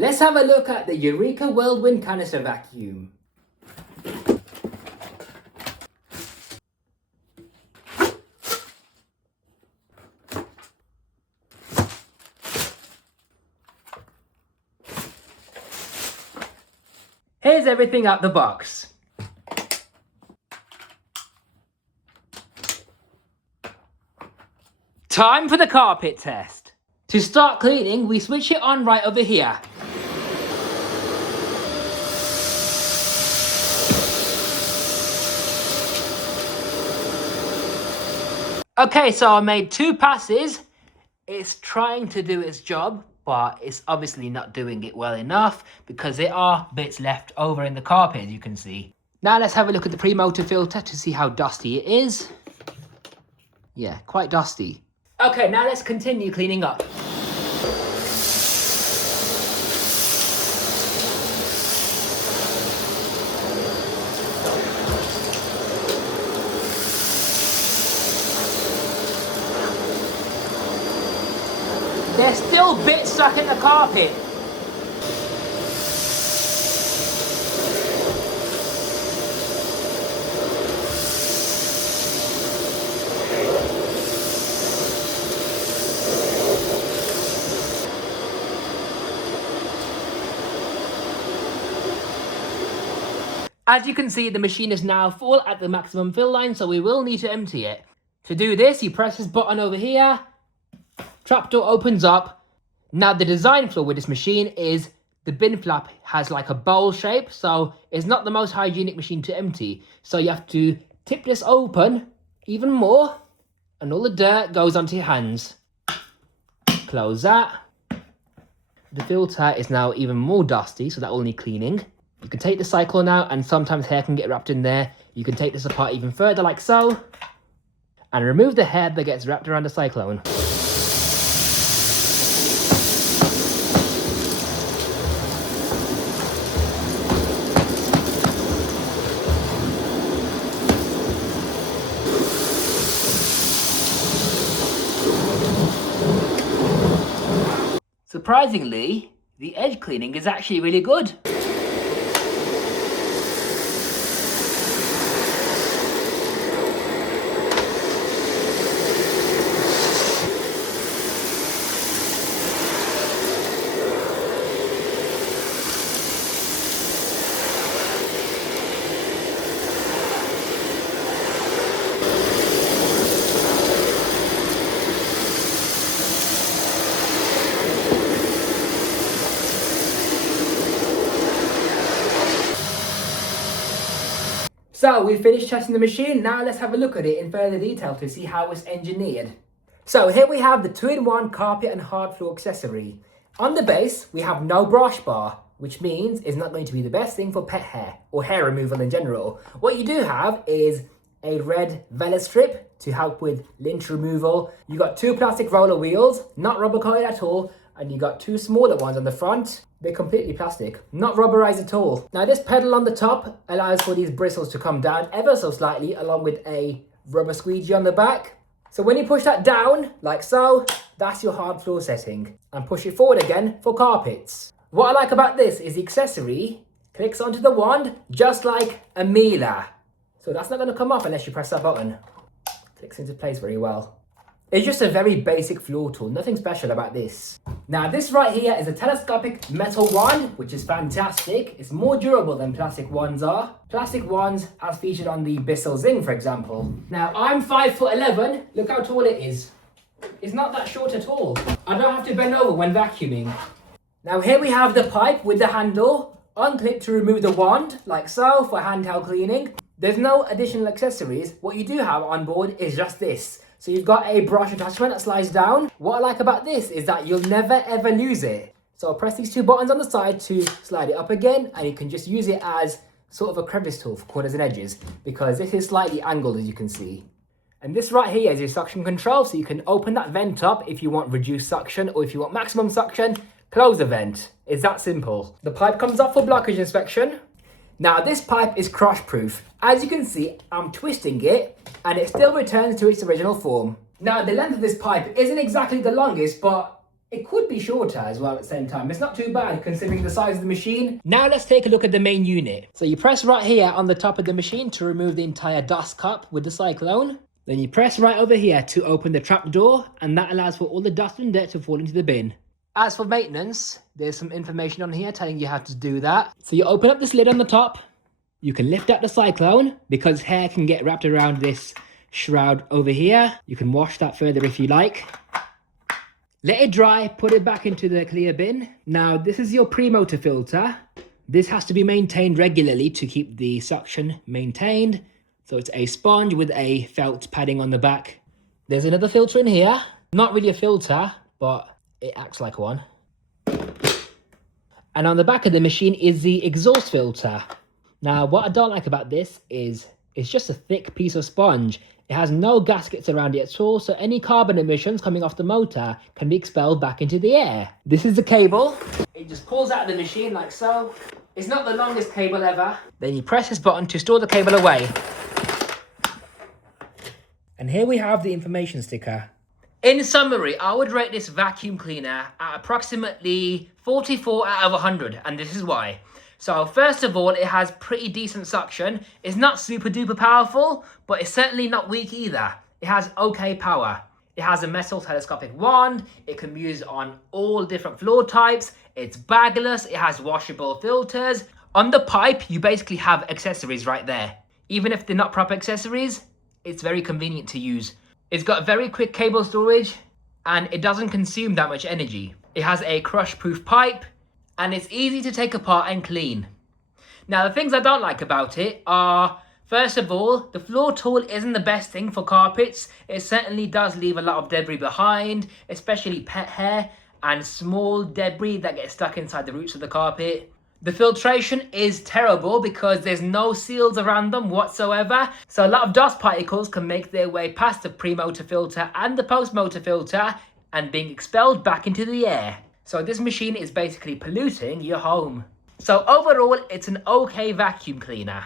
Let's have a look at the Eureka WhirlWind canister vacuum. Here's everything out the box. Time for the carpet test. To start cleaning, we switch it on right over here. Okay, so I made 2 passes. It's trying to do its job, but it's obviously not doing it well enough because there are bits left over in the carpet, as you can see. Now let's have a look at the pre-motor filter to see how dusty it is. Yeah, quite dusty. Okay, now let's continue cleaning up. There's still bits stuck in the carpet. As you can see, the machine is now full at the maximum fill line, so we will need to empty it. To do this, you press this button over here, trapdoor opens up. Now the design flaw with this machine is the bin flap has like a bowl shape, so it's not the most hygienic machine to empty. So you have to tip this open even more, and all the dirt goes onto your hands. Close that. The filter is now even more dusty, so that will need cleaning. You can take the cyclone out, and sometimes hair can get wrapped in there. You can take this apart even further, like so, and remove the hair that gets wrapped around the cyclone. Surprisingly, the edge cleaning is actually really good. So we've finished testing the machine. Now let's have a look at it in further detail to see how it's engineered. So here we have the 2-in-1 carpet and hard floor accessory. On the base, we have no brush bar, which means it's not going to be the best thing for pet hair or hair removal in general. What you do have is a red velvet strip to help with lint removal. You got 2 plastic roller wheels, not rubber coated at all, and you got 2 smaller ones on the front. They're completely plastic, not rubberized at all. Now this pedal on the top allows for these bristles to come down ever so slightly, along with a rubber squeegee on the back. So when you push that down, like so, that's your hard floor setting. And push it forward again for carpets. What I like about this is the accessory clicks onto the wand just like a Miele. So that's not going to come off unless you press that button. Clicks into place very well. It's just a very basic floor tool, nothing special about this. Now this right here is a telescopic metal wand, which is fantastic. It's more durable than plastic wands are. Plastic wands as featured on the Bissell Zing, for example. Now I'm 5'11", look how tall it is. It's not that short at all. I don't have to bend over when vacuuming. Now here we have the pipe with the handle. Unclip to remove the wand, like so, for handheld cleaning. There's no additional accessories. What you do have on board is just this. So you've got a brush attachment that slides down. What I like about this is that you'll never ever lose it. So I'll press these 2 buttons on the side to slide it up again, and you can just use it as sort of a crevice tool for corners and edges, because this is slightly angled, as you can see. And this right here is your suction control, so you can open that vent up if you want reduced suction, or if you want maximum suction, close the vent. It's that simple. The pipe comes off for blockage inspection. Now this pipe is crush proof. As you can see, I'm twisting it and it still returns to its original form. Now the length of this pipe isn't exactly the longest, but It could be shorter as well at the same time. It's not too bad considering the size of the machine. Now let's take a look at the main unit. So you press right here on the top of the machine to remove the entire dust cup with the cyclone. Then you press right over here to open the trap door, and that allows for all the dust and dirt to fall into the bin. As for maintenance, there's some information on here telling you how to do that. So you open up this lid on the top. You can lift up the cyclone because hair can get wrapped around this shroud over here. You can wash that further if you like. Let it dry, put it back into the clear bin. Now this is your pre-motor filter. This has to be maintained regularly to keep the suction maintained. So it's a sponge with a felt padding on the back. There's another filter in here. Not really a filter, but it acts like one. And on the back of the machine is the exhaust filter. Now what I don't like about this is it's just a thick piece of sponge. It has no gaskets around it at all, so any carbon emissions coming off the motor can be expelled back into the air. This is the cable. It just pulls out of the machine like so. It's not the longest cable ever. Then you press this button to store the cable away. And here we have the information sticker. In summary, I would rate this vacuum cleaner at approximately 44 out of 100, and this is why. So first of all, it has pretty decent suction. It's not super duper powerful, but it's certainly not weak either. It has okay power. It has a metal telescopic wand. It can be used on all different floor types. It's bagless. It has washable filters. On the pipe, you basically have accessories right there. Even if they're not proper accessories, it's very convenient to use. It's got very quick cable storage and it doesn't consume that much energy. It has a crush-proof pipe and it's easy to take apart and clean. Now the things I don't like about it are, first of all, the floor tool isn't the best thing for carpets. It certainly does leave a lot of debris behind, especially pet hair and small debris that get stuck inside the roots of the carpet. The filtration is terrible because there's no seals around them whatsoever. So a lot of dust particles can make their way past the pre-motor filter and the post-motor filter and being expelled back into the air. So this machine is basically polluting your home. So overall, it's an okay vacuum cleaner.